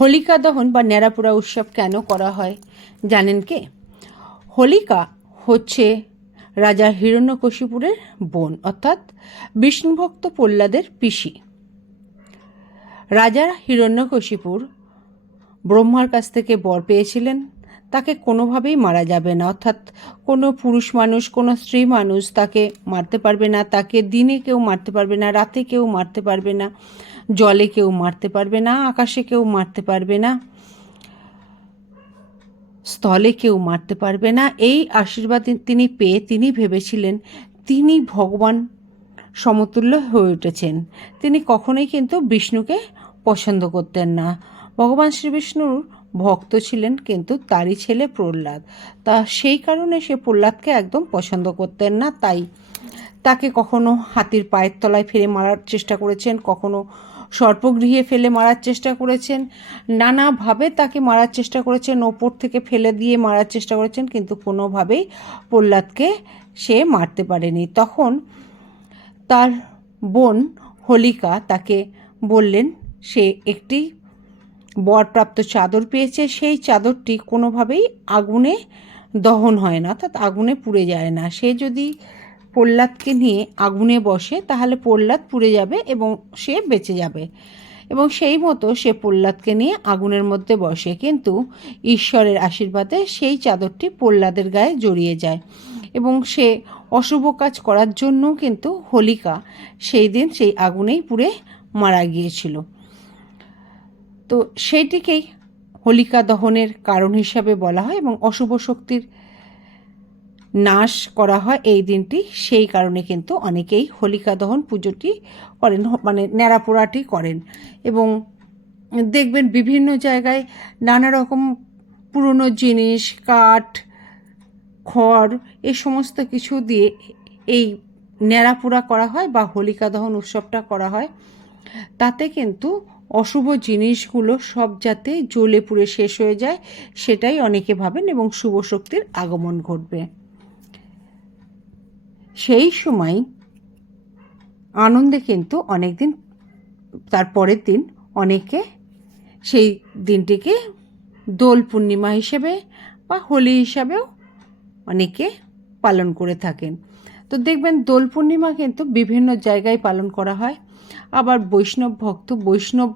হোলিকা দহন বা ন্যাড়াপোড়া উৎসব কেন করা হয়? জানেন কে? হোলিকা হচ্ছে রাজা হিরণ্যকশিপুরের বোন, অর্থাৎ বিষ্ণুভক্ত প্রহ্লাদের পিসি। রাজা হিরণ্যকশিপুর ব্রহ্মার কাছ থেকে বর পেয়েছিলেন। তাকে কোনোভাবেই মারা যাবে না। অর্থাৎ কোনো পুরুষ মানুষ, কোনো স্ত্রী মানুষ তাকে মারতে পারবে না। তাকে দিনে কেউ মারতে পারবে না, রাতে কেউ মারতে পারবে না, জলে কেউ মারতে পারবে না, আকাশে কেউ মারতে পারবে না, স্থলে কেউ মারতে পারবে না। এই আশীর্বাদ তিনি পেয়ে তিনি ভেবেছিলেন, তিনি ভগবান সমতুল্য হয়ে উঠেছেন। তিনি কখনোই কিন্তু বিষ্ণুকে পছন্দ করতেন না। ভগবান শ্রীবিষ্ণুর ভক্ত ছিলেন কিন্তু তারই ছেলে প্রহ্লাদ। তা সেই কারণে সে প্রহ্লাদকে একদম পছন্দ করতেন না, তাই তাকে কখনো হাতির পায়ের তলায় ফেলে মারার চেষ্টা করেছেন, কখনো সর্পগৃহে ফেলে মারার চেষ্টা করেছেন, নানাভাবে তাকে মারার চেষ্টা করেছেন, ওপর থেকে ফেলে দিয়ে মারার চেষ্টা করেছেন, কিন্তু কোনোভাবেই প্রহ্লাদকে সে মারতে পারেনি। তখন তার বোন হোলিকা তাকে বললেন, সে একটি বরপ্রাপ্ত চাদর পেয়েছে, সেই চাদরটি কোনোভাবেই আগুনে দহন হয় না, অর্থাৎ আগুনে পুড়ে যায় না। সে যদি প্রহ্লাদকে নিয়ে আগুনে বসে, তাহলে প্রহ্লাদ পুড়ে যাবে এবং সে বেঁচে যাবে। এবং সেই মতো সে প্রহ্লাদকে নিয়ে আগুনের মধ্যে বসে। কিন্তু ঈশ্বরের আশীর্বাদে সেই চাদরটি প্রহ্লাদের গায়ে জড়িয়ে যায় এবং সে অশুভ কাজ করার জন্য কিন্তু হোলিকা সেই দিন সেই আগুনেই পুড়ে মারা গিয়েছিল। তো সেইটিকেই হোলিকা দহনের কারণ হিসাবে বলা হয় এবং অশুভ শক্তির নাশ করা হয় এই দিনটি। সেই কারণে কিন্তু অনেকেই হোলিকা দহন পুজোটি করেন মানে ন্যাড়াপোড়াটি করেন এবং দেখবেন বিভিন্ন জায়গায় নানা রকম পুরনো জিনিস, কাঠ, খড় এ সমস্ত কিছু দিয়ে এই ন্যাড়াপোড়া করা হয় বা হোলিকা দহন উৎসবটা করা হয়। তাতে কিন্তু অশুভ জিনিসগুলো সব যাতে জ্বলে পুড়ে শেষ হয়ে যায়, সেটাই অনেকে ভাবেন এবং শুভ শক্তির আগমন ঘটবে। সেই সময় আনন্দে কিন্তু অনেক দিন তার পরের দিন অনেকে সেই দিনটিকে দোল পূর্ণিমা হিসেবে বা হোলি হিসাবেও অনেকে পালন করে থাকেন। তো দেখবেন দোল পূর্ণিমা কিন্তু বিভিন্ন জায়গায় পালন করা হয়। আবার বৈষ্ণব ভক্ত বৈষ্ণব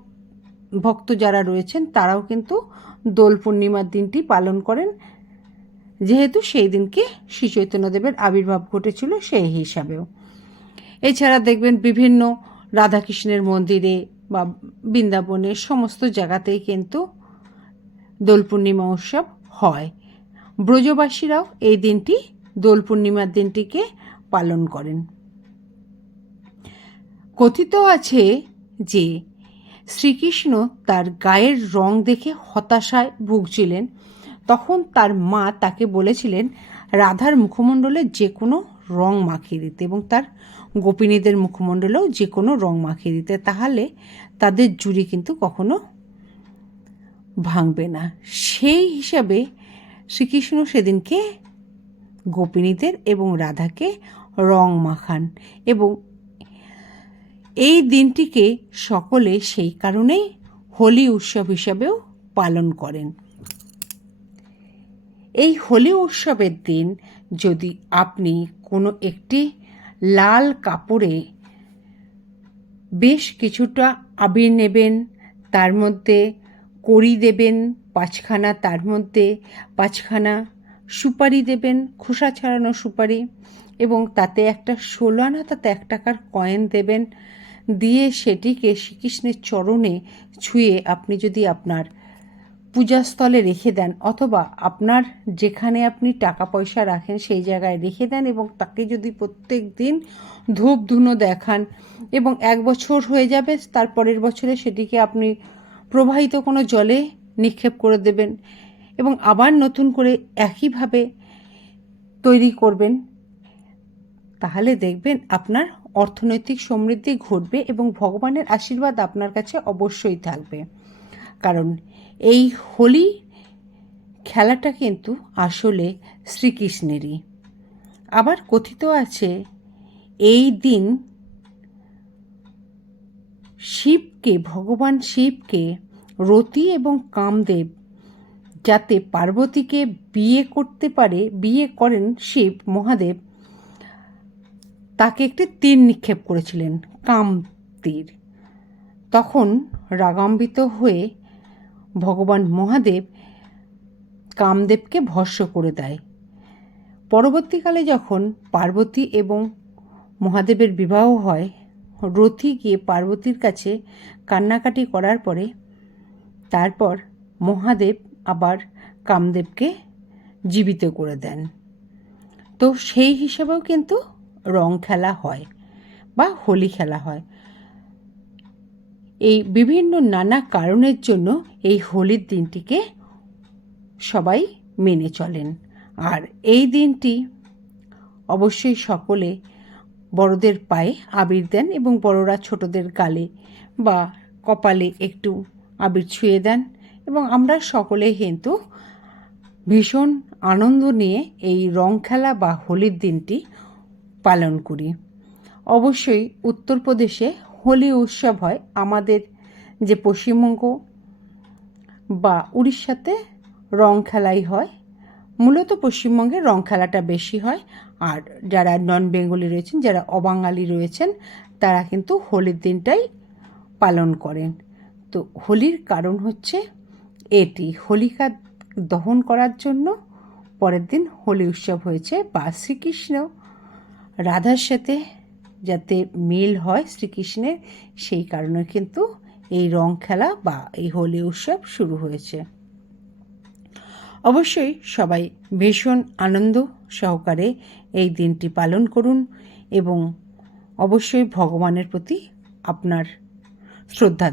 ভক্ত যারা রয়েছেন, তারাও কিন্তু দোল পূর্ণিমার দিনটি পালন করেন। যেহেতু সেই দিনকে শ্রী চৈতন্যদেবের আবির্ভাব ঘটেছিল সেই হিসাবেও। এছাড়া দেখবেন বিভিন্ন রাধাকৃষ্ণের মন্দিরে বা বৃন্দাবনের সমস্ত জায়গাতেই কিন্তু দোল পূর্ণিমা উৎসব হয়। ব্রজবাসীরাও এই দিনটি, দোল পূর্ণিমার দিনটিকে পালন করেন। কথিত আছে যে, শ্রীকৃষ্ণ তার গায়ের রং দেখে হতাশায় ভুগছিলেন। তখন তার মা তাকে বলেছিলেন, রাধার মুখমণ্ডলে যে কোনো রং মাখিয়ে দিতে এবং তার গোপিনীদের মুখমণ্ডলেও যে কোনো রং মাখিয়ে দিতে। তাহলে তাদের জুড়ি কিন্তু কখনো ভাঙবে না। সেই হিসাবে শ্রীকৃষ্ণ সেদিনকে গোপিনীদের এবং রাধাকে রং মাখান এবং এই দিনটিকে সকলে সেই কারণেই হোলি উৎসব হিসাবেও পালন করেন। এই হোলি উৎসবের দিন যদি আপনি কোনো একটি লাল কাপড়ে বেশ কিছুটা আবির নেবেন, তার মধ্যে কড়ি দেবেন, পাঁচখানা তার মধ্যে পাঁচখানা সুপারি দেবেন, খোসা ছাড়ানো সুপারি এবং তাতে একটা ষোলো আনা তাতে এক টাকার কয়েন দেবেন। দিয়ে সেটিকে শ্রীকৃষ্ণের চরণে ছুঁয়ে আপনি যদি আপনার পূজাস্থলে রেখে দেন অথবা আপনার যেখানে আপনি টাকা পয়সা রাখেন সেই জায়গায় রেখে দেন এবং তাকে যদি প্রত্যেক দিন ধূপ ধুনো দেখান এবং এক বছর হয়ে যাবে তার পরের বছরে সেটিকে আপনি প্রবাহিত কোনো জলে নিক্ষেপ করে দেবেন। এবং আবার নতুন করে একইভাবে তৈরি করবেন, তাহলে দেখবেন আপনার অর্থনৈতিক সমৃদ্ধি ঘটবে এবং ভগবানের আশীর্বাদ আপনার কাছে অবশ্যই থাকবে। কারণ এই হোলি খেলাটা কিন্তু আসলে শ্রীকৃষ্ণেরই। আবার কথিত আছে, এই দিন শিবকে, ভগবান শিবকে রতি এবং কামদেব যাতে পার্বতীকে বিয়ে করতে পারে, বিয়ে করেন শিব, মহাদেব। তাকে একটি তীর নিক্ষেপ করেছিলেন কাম তীর তখন রাগাম্বিত হয়ে ভগবান মহাদেব কামদেবকে ভস্য করে দেয়। পরবর্তীকালে যখন পার্বতী এবং মহাদেবের বিবাহ হয়, রথি গিয়ে পার্বতীর কাছে কান্নাকাটি করার পরে তারপর মহাদেব আবার কামদেবকে জীবিত করে দেন। তো সেই হিসাবেও কিন্তু রং খেলা হয় বা হোলি খেলা হয়। এই বিভিন্ন নানা কারণের জন্য এই হোলির দিনটিকে সবাই মেনে চলেন। আর এই দিনটি অবশ্যই সকলে বড়দের পায়ে আবির দেন এবং বড়রা ছোটদের গালে বা কপালে একটু আবির ছুঁয়ে দেন। এবং আমরা সকলে কিন্তু ভীষণ আনন্দ নিয়ে এই রং খেলা বা হোলির দিনটি পালন করি। অবশ্যই উত্তরপ্রদেশে হোলি উৎসব হয় আমাদের যে পশ্চিমবঙ্গ বা উড়িষ্যাতে রং খেলাই হয়। মূলত পশ্চিমবঙ্গে রং খেলাটা বেশি হয়। আর যারা নন বেঙ্গলি রয়েছেন, যারা অবাঙালি রয়েছেন, তারা কিন্তু হোলির দিনটাই পালন করেন। তো হোলির কারণ হচ্ছে এটি হোলিকা দহন করার জন্য পরের দিন হোলি উৎসব হয়েছে বা শ্রীকৃষ্ণ রাধার সাথে যাতে মিল হয় শ্রীকৃষ্ণের, সেই কারণে কিন্তু এই রং খেলা বা এই হোলি উৎসব শুরু হয়েছে। অবশ্যই সবাই ভীষণ আনন্দ সহকারে এই দিনটি পালন করুন এবং অবশ্যই ভগবানের প্রতি আপনার শ্রদ্ধা